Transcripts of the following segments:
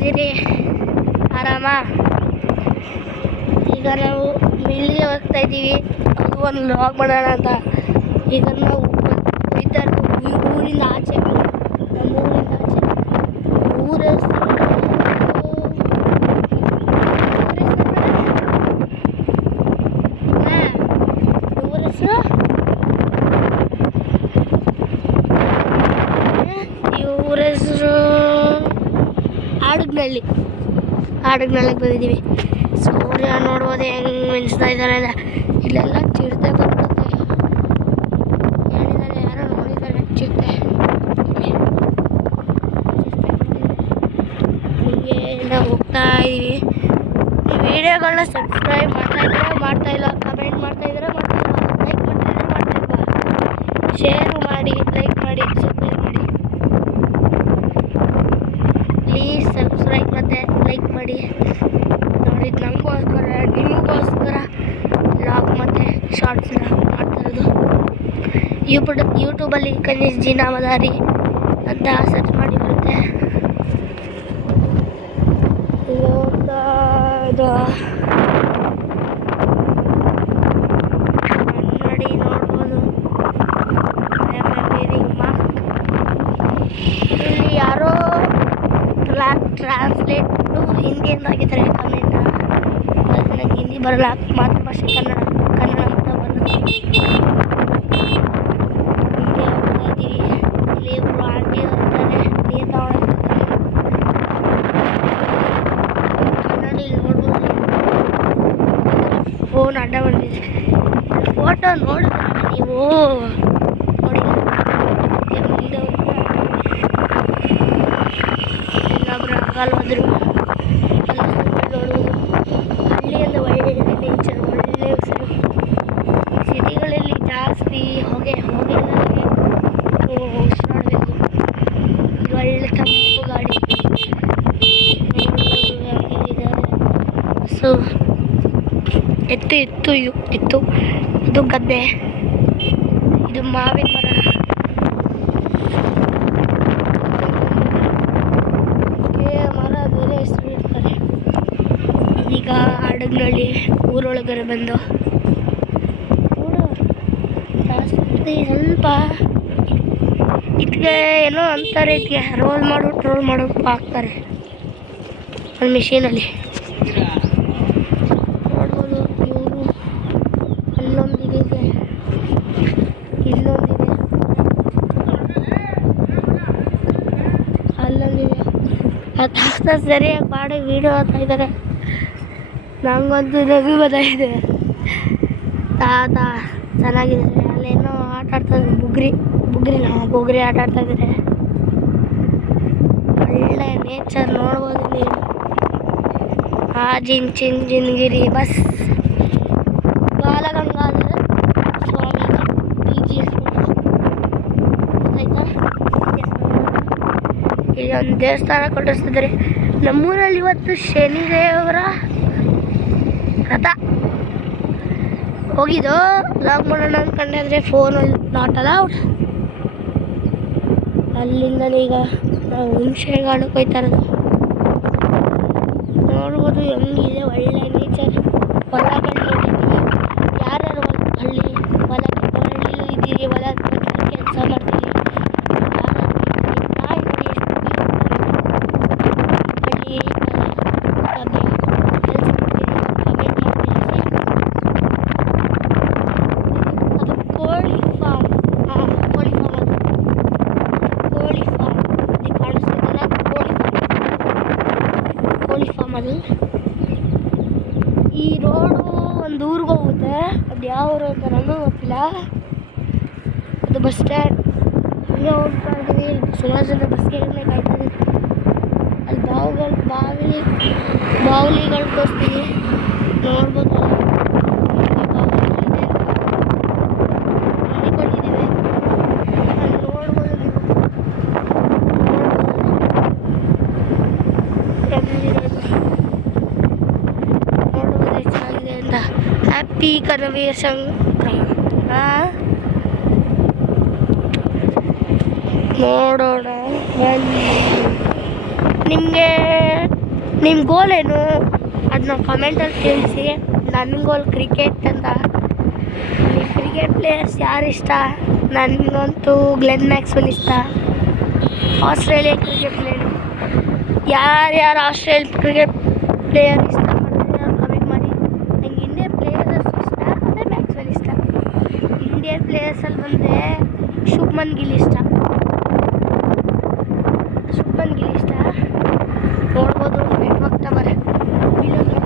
ಹೇಗಿದ್ದೀರಿ? ಆರಾಮ? ಈಗ ನಾವು ಮಿಲ್ಲಿಗೆ ಹೋಗ್ತಾ ಇದ್ದೀವಿ. ಅದು ಒಂದು ಲಾಗ್ ಮಾಡೋಣ ಅಂತ. ಈಗ ನಾವು ಹೋಗ್ತಾ ಇರೋದು ಊರಿಂದ ಆಚೆ, ನಮ್ಮ ಊರಿಂದ ಆಚೆ. ಊರ ಹೆಸರು ಊರ ಹೆಸರು ಆಡಗ್ನಳ್ಳಿಗೆ ಬಂದಿದ್ದೀವಿ. ಸೂರ್ಯ ನೋಡ್ಬೋದು ಹೆಂಗೆ ಮಿಂಚ್ತಾ ಇದ್ದಾನೆ. ಇಲ್ಲೆಲ್ಲ ಚಿರತೆ ಬರ್ತದೆ. ಹೇಳಿದ್ದಾರೆ, ಯಾರೋ ನೋಡಿದ್ದಾರೆ ಚಿರತೆ. ಹೀಗೆ ನಾವು ಹೋಗ್ತಾ ಇದ್ದೀವಿ. ಈ ವಿಡಿಯೋಗಳನ್ನ ಸಬ್ಸ್ಕ್ರೈಬ್ ಮಾಡ್ತಾ ಇಲ್ಲ, ಕಮೆಂಟ್ ಮಾಡ್ತಾ ಇದ್ದೀರಾ, ಲೈಕ್ ಶೇರ್ ಮಾಡಿ, ಲೈಕ್ ಮಾಡಿ, ಸಬ್ಸ್ಕ್ರೈಬ್ ಮಾಡಿ. ಪ್ಲೀಸ್ ಸಬ್ಸ್ಕ್ರೈಬ್ ಮತ್ತು ಲೈಕ್ ಮಾಡಿ. ನೋಡಿದ್ದು ನಮಗೋಸ್ಕರ, ನಿಮಗೋಸ್ಕರ ವ್ಲಾಗ್ ಮತ್ತು ಶಾರ್ಟ್ಸ್ನ ಮಾಡ್ತಾ ಇರೋದು. ಯೂಟ್ಯೂಬಲ್ಲಿ ಕನಿಷ್ ಜಿ ನಾಮಧಾರಿ ಅಂತ ಸರ್ಚ್ ಮಾಡಿ ಬರುತ್ತೆ. ಕನ್ನಡಿ ನೋಡ್ಬೋದು. ಇಲ್ಲಿ ಯಾರೋ ಟ್ರಾನ್ಸ್ಲೇಟ್ ಹಿಂದಿ ಅಂತಾಗಿದ್ದಾರೆ ಕಮೆಂಟ್. ನನಗೆ ಹಿಂದಿ ಬರಲ್ಲ, ಮಾತೃಭಾಷೆ ಕನ್ನಡ ಅಂತ ಬರಲ್ಲ. ಹಿಂಗೆ ಹೋಗ್ತಾ ಇದ್ದೀವಿ. ಇಲ್ಲಿ ಇಬ್ಬರು ಆಂಟಿ ಇರ್ತಾರೆ, ನೀರು ತಗೊಳ್ತಿದ್ದಾರೆ. ಕನ್ನಡಿ ನೋಡ್ಬೋದು. ಫೋನ್ ಅಡ್ಡ ಬಂದಿದೆ. ಫೋಟೋ ನೋಡಿದ್ರೆ ನೀವು ನೋಡಿಲ್ಲ. ಮುಂದೆ ಇನ್ನೊಬ್ರು ಅಂಕಲ್ ಹೋದ್ರು. ನೋಡುವುದು ಹಳ್ಳಿಯಿಂದ ಒಳ್ಳೆ ನೇಚರ್, ಒಳ್ಳೆ ಉಸಿರು. ಸಿಟಿಗಳಲ್ಲಿ ಜಾಸ್ತಿ ಹೊಗೆ ಉಸಿರಾಡಬೇಕು. ಇದು ಒಳ್ಳೆ ತಂಪು ಗಾಡಿ. ಸೊ ಎತ್ತು ಇದು ಗದ್ದೆ, ಇದು ಮಾವಿನ ಮರ. ಮರ ಬೇರೆ ಹೆಸರು ಇಡ್ತಾರೆ. ಈಗ ಆಡಗ್ನಳ್ಳಿ ಊರೊಳಗಡೆ ಬಂದು ಜಾಸ್ತಿ ಸ್ವಲ್ಪ ಇದಕ್ಕೆ ಏನೋ ಅಂತಾರೆ, ಇದಕ್ಕೆ ರೋಲ್ ಮಾಡೋದು ಹಾಕ್ತಾರೆ ಒಂದು ಮಿಷಿನಲ್ಲಿ. ನೋಡ್ಬೋದು ಇವರು ಅಲ್ಲೊಂದಿದೆ, ಇಲ್ಲೊಂದಿದೆ, ಅಲ್ಲೊಂದಿದೆ. ಅದು ಹಾಕ್ತಾ ಸರಿಯಾಗಿ ಮಾಡಿ ವೀಡಿಯೋ ಹಾಕ್ತಾ ಇದ್ದಾರೆ. ನಂಗಂತೂ ನಗು ಬರ್ತಾಯಿದೆ. ತಾತ ಚೆನ್ನಾಗಿದ್ದಾರೆ. ಅಲ್ಲೇನೋ ಆಟ ಆಡ್ತಾಯಿದ್ದಾರೆ, ಬುಗ್ರಿ ಆಟ ಆಡ್ತಾಯಿದ್ದಾರೆ. ಒಳ್ಳೆ ನೇಚರ್ ನೋಡ್ಬೋದು ನೀವು. ಜಿನ್ಗಿರಿ ಬಸ್ ಬಾಲಗಂಗಾಧರ ಸ್ವಾಮೀಜಿ PGS ಗೊತ್ತಾಯ್ತಾ? ಇಲ್ಲಿ ಒಂದು ದೇವಸ್ಥಾನ ಕಟ್ಟಿಸ್ತಿದ್ದಾರೆ. ನಮ್ಮೂರಲ್ಲಿ ಇವತ್ತು ಶನಿದೇವರ ರಥ ಹೋಗಿದ್ದು. ಲಾಗ್ ಮಾಡೋಣ ಅಂದ್ಕೊಂಡ್ರೆ ಫೋನಲ್ಲಿ ನಾಟ್ ಅಲೌಡ್. ಅಲ್ಲಿಂದ ಈಗ ನಾವು ಹುಣಸೆಗಾಡಕ್ಕೆ ಹೋಗ್ತಾ ಇರೋದು. ನೋಡ್ಬೋದು ಹೆಂಗಿದೆ ಒಳ್ಳೆ ನೇಚರ್. ಹೊಲಗಳು ನೋಡಿದ್ದೀವಿ. ಯಾರ್ಯಾರು ಹಳ್ಳಿಲೂ ಇದ್ದೀರಿ, ಹೊಲ ಕೆಲಸ ಮಾಡ್ತೀವಿ. ಈ ರೋಡು ಒಂದು ಊರಿಗೆ ಹೋಗುತ್ತೆ. ಅದು ಯಾವ ಊರು ಅಂತ ನನಗೂ ಗೊತ್ತಿಲ್ಲ. ಅದು ಬಸ್ ಸ್ಟ್ಯಾಂಡ್. ಹಂಗೆ ಹೋಗ್ತಾ ಇದ್ದೀವಿ. ಸುಮಾರು ಜನ ಬಸ್ಗೆ ಕಾಯ್ತಾ ಇದ್ದೀವಿ. ಅಲ್ಲಿ ಬಾವಲಿಗಳು ತೋರಿಸ್ತೀವಿ, ನೋಡ್ಬೋದು. ಅಂದ್ಕೊಂಡಿದ್ದೀವಿ ಅಲ್ಲಿ ನೋಡ್ಬೋದು. ನೋಡ್ಬೋದು ಚೆನ್ನಾಗಿದೆ ಅಂತ. ಹ್ಯಾಪಿ ಕನ್ನವೀರ ಸಂಕ್ರಮಣ ನೋಡೋಣ. ನಿಮಗೆ ನಿಮ್ಮ ಗೋಲ್ ಏನು ಅದನ್ನ ಕಮೆಂಟಲ್ಲಿ ತಿಳಿಸಿ. ನನ್ನ ಗೋಲ್ ಕ್ರಿಕೆಟ್ ಅಂತ. ನಿಮ್ಮ ಕ್ರಿಕೆಟ್ ಪ್ಲೇಯರ್ಸ್ ಯಾರು ಇಷ್ಟ? ನನಗಂತೂ ಗ್ಲೆನ್ ಮ್ಯಾಕ್ಸ್ವೆಲ್ ಇಷ್ಟ, ಆಸ್ಟ್ರೇಲಿಯಾ ಕ್ರಿಕೆಟ್ ಪ್ಲೇಯರ್. ಯಾರ್ಯಾರು ಆಸ್ಟ್ರೇಲಿಯಾ ಕ್ರಿಕೆಟ್ ಪ್ಲೇಯರ್ ಇಷ್ಟ ಮಾಡ್ತಾರೆ ಕಮೆಂಟ್ ಮಾಡಿ. ನಂಗೆ ಇಂಡಿಯನ್ ಪ್ಲೇಯರ್ಸ್ ಇಷ್ಟ, ಅದೇ ಮ್ಯಾಕ್ಸ್ವೆಲ್ ಇಷ್ಟ. ಇಂಡಿಯನ್ ಪ್ಲೇಯರ್ಸಲ್ಲಿ ಬಂದರೆ ಶುಭ್ಮನ್ ಗಿಲ್ ಇಷ್ಟ. ನೋಡ್ಬೋದು ನೆಟ್ವರ್ಕ್ ಟವರ್ ಇಲ್ಲೊಂದು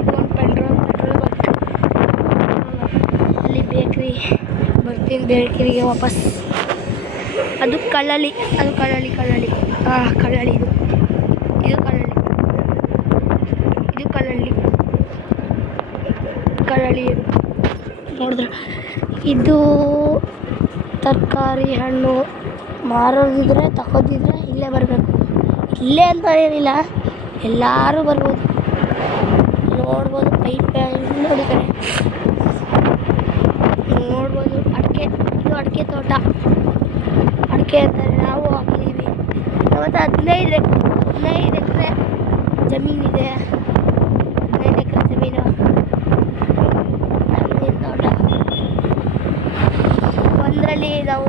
ಇದೊಂದು ಪೆಟ್ರೋಲ್ ಬಂಕ್, ಅಲ್ಲಿ ಬೇಕ್ರಿ. ಬರ್ತೀನಿ ಬೇಕ್ರಿಗೆ ವಾಪಸ್. ಅದು ಕಳ್ಳಳ್ಳಿ ಹಾಂ ಕಳ್ಳಳ್ಳಿ ಇದು ಕಳ್ಳಳ್ಳಿ ನೋಡಿದ್ರೆ ಇದು ತರಕಾರಿ ಹಣ್ಣು ಮಾರೋದಿದ್ರೆ ತಗೋದಿದ್ರೆ ಇಲ್ಲೇ ಬರಬೇಕು. ಇಲ್ಲೇ ಅಂತ ಏನಿಲ್ಲ, ಎಲ್ಲರೂ ಬರ್ಬೋದು. ನೋಡ್ಬೋದು ಪೈಪ್ ನೋಡಿ ಕಡೆ ನೋಡ್ಬೋದು. ಇದು ಅಡಿಕೆ ತೋಟ. ಅಡಿಕೆ ಅಂತಾರೆ, ನಾವು ಹಾಕಿದ್ದೀವಿ. ಇವತ್ತು 15 ಎಕರೆ ಜಮೀನಿದೆ. 15 ಎಕರೆ ಜಮೀನು ತೋಟ. ಒಂದರಲ್ಲಿ ನಾವು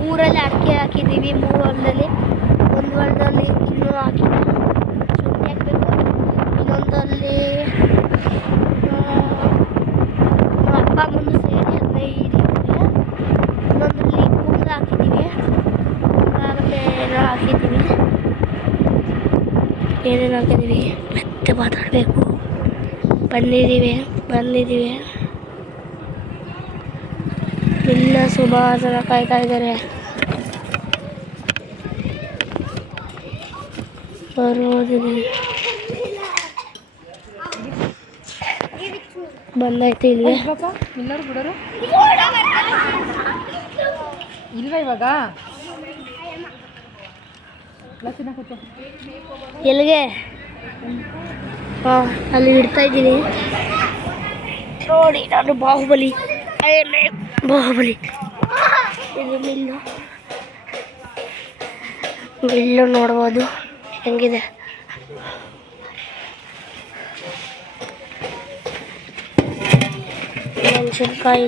ಮೂರಲ್ಲಿ ಅಡಿಕೆ ಹಾಕಿದ್ದೀವಿ. 3 ಹೊಲದಲ್ಲಿ. ಒಂದು ಹೊಲದಲ್ಲಿ ಇನ್ನೂ ಹಾಕಿಲ್ಲ, ಶುಂಠಿ ಹಾಕಬೇಕು. ಇನ್ನೊಂದಲ್ಲಿ ಅಪ್ಪ ಮುಂದೆ ಸೇರಿ 15 ಎಕರೆ. ಇನ್ನೊಂದರಲ್ಲಿ ಕುಂಬಳ ಹಾಕಿದ್ದೀವಿ. ಆಮೇಲೆ ಏನೋ ಹಾಕಿದ್ದೀವಿ. ಏನೇನು ಹಾಕಿದ್ದೀವಿ ಮತ್ತೆ ಮಾತಾಡಬೇಕು. ಬಂದಿದ್ದೀವಿ. ಇಲ್ಲ ಸುಮಾರು ಜನ ಕಾಯ್ತಾ ಇದ್ದಾರೆ. ಬಂದಾಯ್ತು ಇಲ್ಲಿ. ಇಲ್ವಾ ಇವಾಗ ಎಲ್ಲಿಗೆ? ಹಾಂ, ಅಲ್ಲಿ ಇಡ್ತಾ ಇದ್ದೀನಿ ನೋಡಿ. ನಾನು ಬಾಹುಬಲಿ ಇದು ಮಿಲ್ಲು ನೋಡ್ಬೋದು ಹೆಂಗಿದೆ. ಮೆಣಸಿನ್ಕಾಯಿ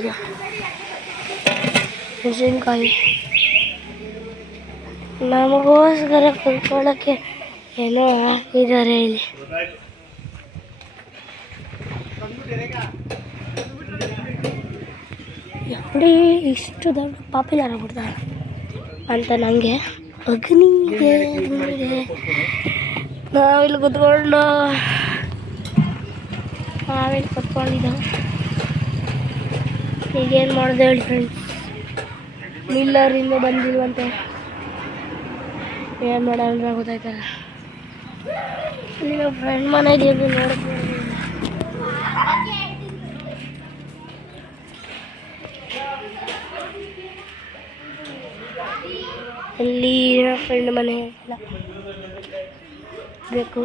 ನಮಗೋಸ್ಕರ ಕುತ್ಕೊಳ್ಳೋಕ್ಕೆ ಏನೋ ಹಾಕಿದ್ದಾರೆ ಇಲ್ಲಿ. ನೋಡಿ ಇಷ್ಟು ದೊಡ್ಡ ಪಾಪ್ಯುಲರ್ ಆಗ್ಬಿಡ್ತಾರೆ ಅಂತ ನನಗೆ ಅಗ್ನಿಗೆ. ನಾವಿಲ್ಲಿ ಕುತ್ಕೊಂಡಿದ್ದೆವು. ಈಗೇನು ಮಾಡಿದೆ ಹೇಳಿ ಫ್ರೆಂಡ್ಸ್, ಮಿಲ್ಲರಿಂದ ಬಂದಿಲ್ವಂತೆ. ಏನು ಮಾಡೋಣ ಗೊತ್ತಾಯ್ತಲ್ಲ. ನಿಮ್ಮ ಫ್ರೆಂಡ್ ಮನೆ ಇದೆಯದು ನೋಡ್ಬೋದು. ಅಲ್ಲಿ ಫ್ರೆಂಡ್ ಮನೆ ಎಲ್ಲ ಬೇಕು.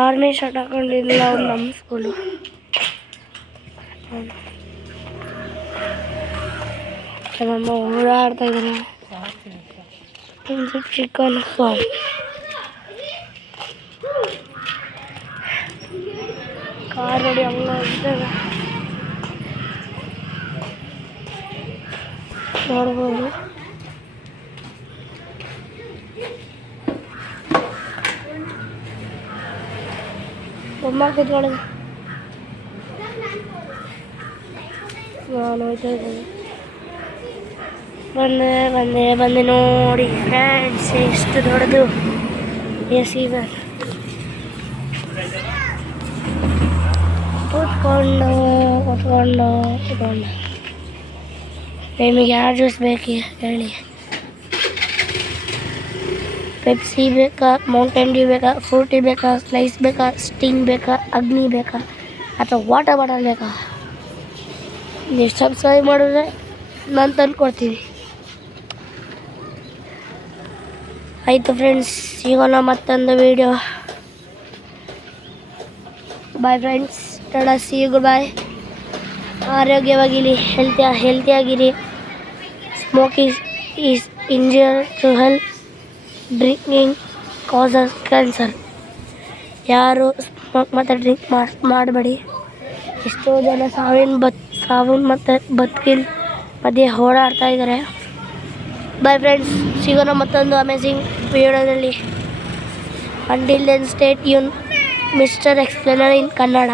ಆರ್ಮಿ ಶರ್ಟ್ ಹಾಕೊಂಡಿಲ್ಲ ಅವ್ರು ನಮ್ಮ ಸ್ಕೂಲು. ನಮ್ಮಮ್ಮ ಓಡಾಡ್ತಾ ಇದ್ದಾರೆ. ಚಿಕನ್ ಸಾಂಗ್ ಕಾರ್ ನೋಡಿ ಹಂಗ ನೋಡ್ಬೋದು. ಅಮ್ಮ ಕೂತ್ಕೊಳ್ಳೋದು. ನಾನು ಹೋಯ್ತಾ ಇದ್ದೀನಿ. ಬಂದೆ ನೋಡಿ ಫ್ರೆಂಡ್ಸ್, ಎಷ್ಟು ದೊಡ್ಡದು ಎಸಿ ಬಸ್. ಕೂತ್ಕೊಂಡು ನಿಮಗೆ ಯಾವ ಜ್ಯೂಸ್ ಬೇಕು ಹೇಳಿ. ಪೆಪ್ಸಿ ಬೇಕಾ, ಮೌಂಟೇನ್ ಡ್ಯೂ ಬೇಕಾ, ಫ್ರೂಟಿ ಬೇಕಾ, ಸ್ಲೈಸ್ ಬೇಕಾ, ಸ್ಟಿಂಗ್ ಬೇಕಾ, ಅಗ್ನಿ ಬೇಕಾ, ಅಥವಾ ವಾಟರ್ ಬಾಟಲ್ ಬೇಕಾ? ನೀವು ಸಬ್ಸ್ಕ್ರೈಬ್ ಮಾಡಿದ್ರೆ ನಾನು ತಂದು ಕೊಡ್ತೀನಿ. ಆಯಿತು ಫ್ರೆಂಡ್ಸ್, ಸಿಗೋಣ ಮತ್ತೊಂದು video. Bye friends, tata, see you, good bye. ಆರೋಗ್ಯವಾಗಿರಿ, ಹೆಲ್ತಿಯಾಗಿರಿ. Smoke is injurious to health, drinking causes cancer. ಯಾರು ಸ್ಮೋಕ್ ಮತ್ತು ಡ್ರಿಂಕ್ ಮಾಡಬೇಡಿ. ಎಷ್ಟೋ ಜನ ಸಾವು ಮತ್ತು ಬದುಕಿನ ಮಧ್ಯೆ ಹೋರಾಡ್ತಾ ಇದ್ದಾರೆ. ಬೈ ಫ್ರೆಂಡ್ಸ್, ಸಿಗೋಣ ಮತ್ತೊಂದು ಅಮೇಝಿಂಗ್ ವಿಡಿಯೋದಲ್ಲಿ. Until then stay tune, mister explainer in Kannada.